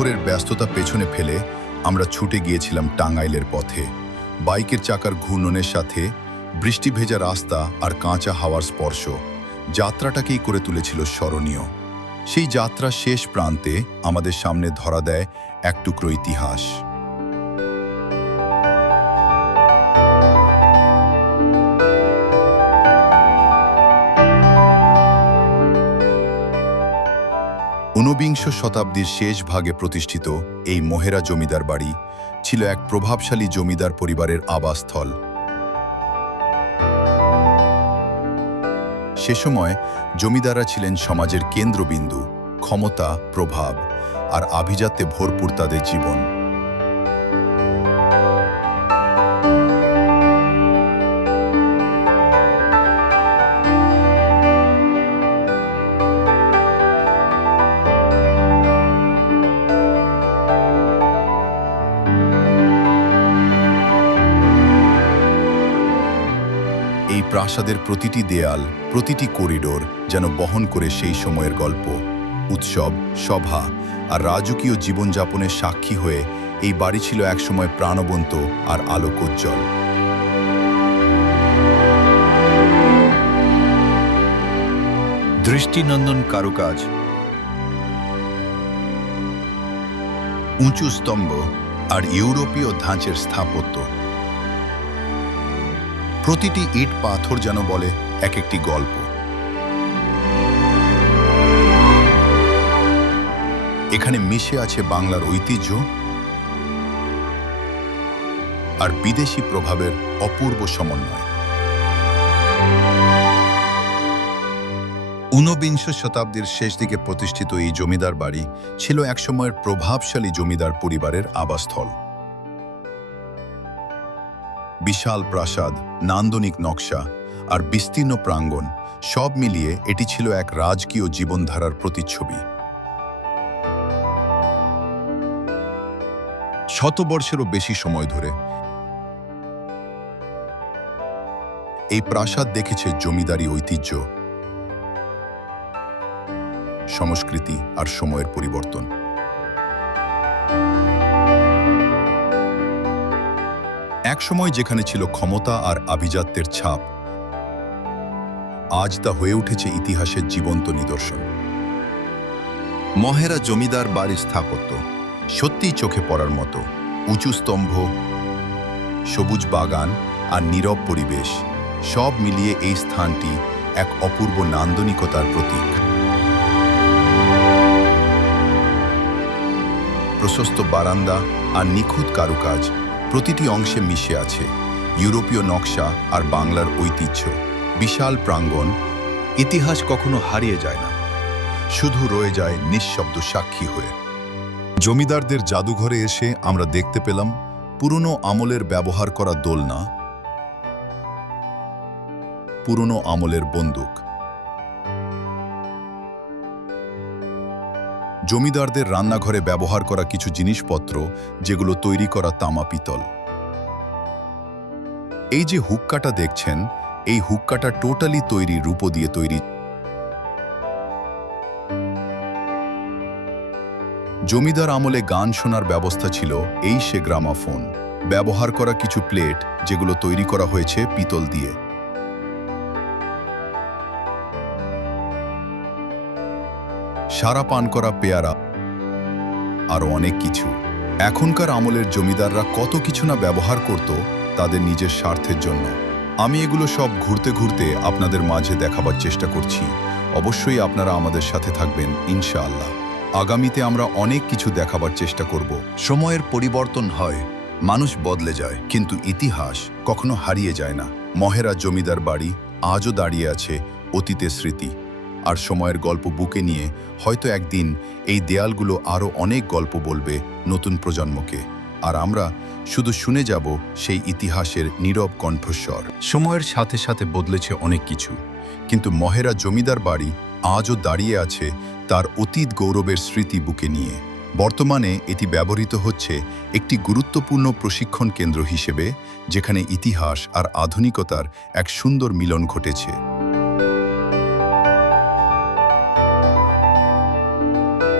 শহরের ব্যস্ততা পেছনে ফেলে আমরা ছুটে গিয়েছিলাম টাঙ্গাইলের পথে। বাইকের চাকার ঘূর্ণনের সাথে বৃষ্টি ভেজা রাস্তা আর কাঁচা হাওয়ার স্পর্শ যাত্রাটাকেই করে তুলেছিল স্মরণীয়। সেই যাত্রার শেষ প্রান্তে আমাদের সামনে ধরা দেয় এক টুকরো ইতিহাস। ঊনবিংশ শতাব্দীর শেষ ভাগে প্রতিষ্ঠিত এই মোহেরা জমিদার বাড়ি ছিল এক প্রভাবশালী জমিদার পরিবারের আবাসস্থল। সে সময় জমিদাররা ছিলেন সমাজের কেন্দ্রবিন্দু, ক্ষমতা, প্রভাব আর আভিজাত্যে ভরপুর তাদের জীবন। এই প্রাসাদের প্রতিটি দেয়াল, প্রতিটি করিডোর যেন বহন করে সেই সময়ের গল্প, উৎসব, সভা আর রাজকীয় জীবনযাপনের সাক্ষী হয়ে এই বাড়ি ছিল একসময় প্রাণবন্ত আর আলোকোজ্জ্বল। দৃষ্টিনন্দন কারুকাজ, উঁচু স্তম্ভ আর ইউরোপীয় ধাঁচের স্থাপত্য, প্রতিটি ইট পাথর যেন বলে এক একটি গল্প। এখানে মিশে আছে বাংলার ঐতিহ্য আর বিদেশি প্রভাবের অপূর্ব সমন্বয়। ঊনবিংশ শতাব্দীর শেষ দিকে প্রতিষ্ঠিত এই জমিদার বাড়ি ছিল একসময়ের প্রভাবশালী জমিদার পরিবারের আবাসস্থল। বিশাল প্রাসাদ, নান্দনিক নকশা আর বিস্তীর্ণ প্রাঙ্গণ সব মিলিয়ে এটি ছিল এক রাজকীয় জীবনধারার প্রতিচ্ছবি। শতবর্ষেরও বেশি সময় ধরে এই প্রাসাদ দেখেছে জমিদারি ঐতিহ্য, সংস্কৃতি আর সময়ের পরিবর্তন। এক সময় যেখানে ছিল ক্ষমতা আর আভিজাত্যের ছাপ, আজ তা হয়ে উঠেছে ইতিহাসের জীবন্ত নিদর্শন। মোহেরা জমিদার বাড়ির স্থাপত্য সত্যিই চোখে পড়ার মতো। উঁচু স্তম্ভ, সবুজ বাগান আর নীরব পরিবেশ সব মিলিয়ে এই স্থানটি এক অপূর্ব নান্দনিকতার প্রতীক। প্রশস্ত বারান্দা আর নিখুঁত কারুকাজ প্রতিটি অংশে মিশে আছে ইউরোপীয় নকশা আর বাংলার ঐতিহ্য। বিশাল প্রাঙ্গণ, ইতিহাস কখনো হারিয়ে যায় না, শুধু রয়ে যায় নিঃশব্দ সাক্ষী হয়ে। জমিদারদের জাদুঘরে এসে আমরা দেখতে পেলাম পুরনো আমলের ব্যবহার করা দোলনা, পুরনো আমলের বন্দুক, জমিদারদের রান্নাঘরে ব্যবহার করা কিছু জিনিসপত্র যেগুলো তৈরি করা তামা পিতল। এই যে হুক্কাটা দেখছেন, এই হুক্কাটা টোটালি তৈরি রূপো দিয়ে তৈরি। জমিদার আমলে গান শোনার ব্যবস্থা ছিল এই সে গ্রামাফোন। ব্যবহার করা কিছু প্লেট যেগুলো তৈরি করা হয়েছে পিতল দিয়ে। সারা পান করা পেয়ারা, আরো অনেক কিছু। এখনকার আমলের জমিদাররা কত কিছু না ব্যবহার করত তাদের নিজের স্বার্থের জন্য। আমি এগুলো সব ঘুরতে ঘুরতে আপনাদের মাঝে দেখাবার চেষ্টা করছি। অবশ্যই আপনারা আমাদের সাথে থাকবেন ইনশাআল্লাহ। আগামীতে আমরা অনেক কিছু দেখাবার চেষ্টা করব। সময়ের পরিবর্তন হয়, মানুষ বদলে যায়, কিন্তু ইতিহাস কখনো হারিয়ে যায় না। মোহেরা জমিদার বাড়ি আজও দাঁড়িয়ে আছে অতীতের স্মৃতি আর সময়ের গল্প বুকে নিয়ে। হয়তো একদিন এই দেয়ালগুলো আরও অনেক গল্প বলবে নতুন প্রজন্মকে, আর আমরা শুধু শুনে যাব সেই ইতিহাসের নীরব কণ্ঠস্বর। সময়ের সাথে সাথে বদলেছে অনেক কিছু, কিন্তু মোহেরা জমিদার বাড়ি আজও দাঁড়িয়ে আছে তার অতীত গৌরবের স্মৃতি বুকে নিয়ে। বর্তমানে এটি ব্যবহৃত হচ্ছে একটি গুরুত্বপূর্ণ প্রশিক্ষণ কেন্দ্র হিসেবে, যেখানে ইতিহাস আর আধুনিকতার এক সুন্দর মিলন ঘটেছে।